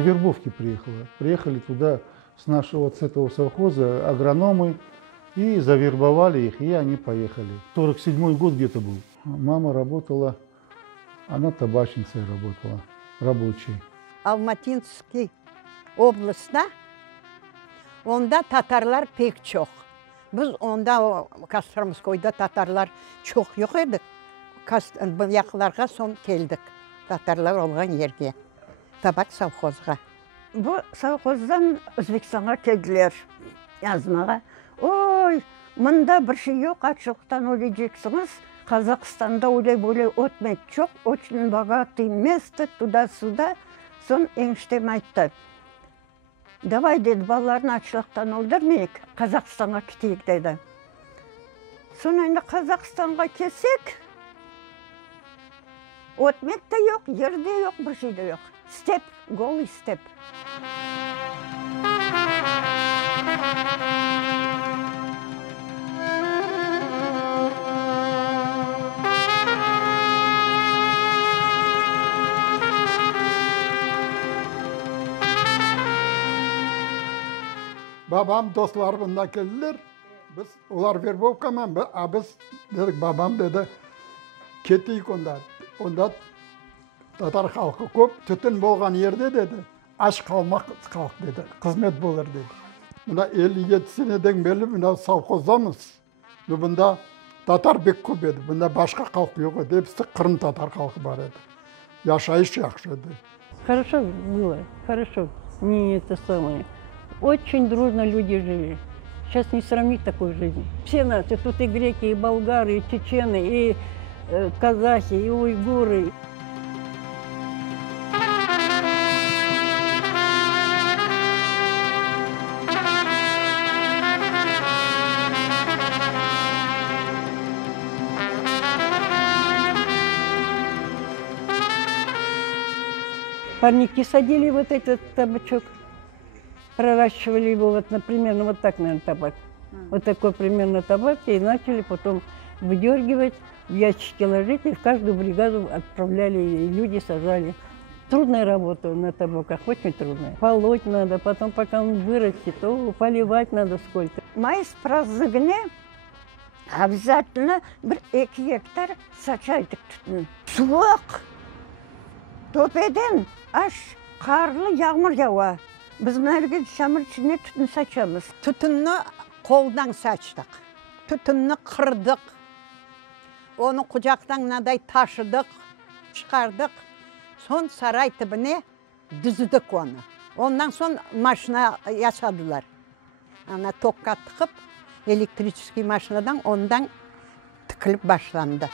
Вербовке приехала. Приехали туда с нашего с этого совхоза агрономы и завербовали их, и они поехали. 47-й год где-то был. Мама работала, она табачницей работала, рабочей. Алматинский областта, онда татарлар пек çok. Біз онда Костромскойда татарлар çok yok едік. Яқыларға сон келдік. Татарлар олған ерге. Табак совхозға. Бұл совхоздан Өзбекстанға келділер yazmaға. Ой, мында бір şey yok, açlıktan öleceksiniz. Қазақстанда олай-болай отмет жоқ, очень богатый место, туда-сюда. Сон eniştem айтты. Давай, деді, балаларын açlıktan öldürмейік, Қазақстанға кетейік, деді. Сон енді Қазақстанға келсек, отмет те yok, жерде yok, бір şey de yok. Степ, голый степ. Babam dostları bunda geldiler. Biz ular verбовкамен, biz dedik babam dedi keteyik onda. Onda Tatar halkı көп, tütün болған yerде dedi. Aç kalmak kalk dedi. Hizmet болар dedi. Buna 57 seneden beri buna savkozdamız. Bunda Tatar bek көп еді. Bunda başka halk yok еді. Hepsi Kırım Tatar halkı var еді. Yaşayış yaxşı еді. Хорошо было, хорошо. Не это самое. Очень дружно люди жили. Сейчас не сравнить такой жизни. Все наши, тут и греки, и болгары, и чечены, и казахи, и уйгуры. Парники садили вот этот табачок. Проращивали его, вот, примерно вот так, наверное, табак. Вот такой примерно табак, и начали потом выдергивать, в ящики ложить, и в каждую бригаду отправляли, и люди сажали. Трудная работа на табаках, очень трудная. Полоть надо, потом, пока он вырастет, то поливать надо сколько. Майыс празднигіне обязательно 1-2 гектар сачайдық түтін. Суық, төпеден аш қарлы yağmur жауа. Biz merkez çamur içine tütün saçamız. Tütününü қолдан saçtık. Tütününü kırdık. Onu kucaktan naday taşıdık, çıkardık. Son saray tibine düzdük onu. Ondan sonra maşına yaşadılar. Ana tokka tıkıp elektrический maşinadan ondan tıkılıp başlandı.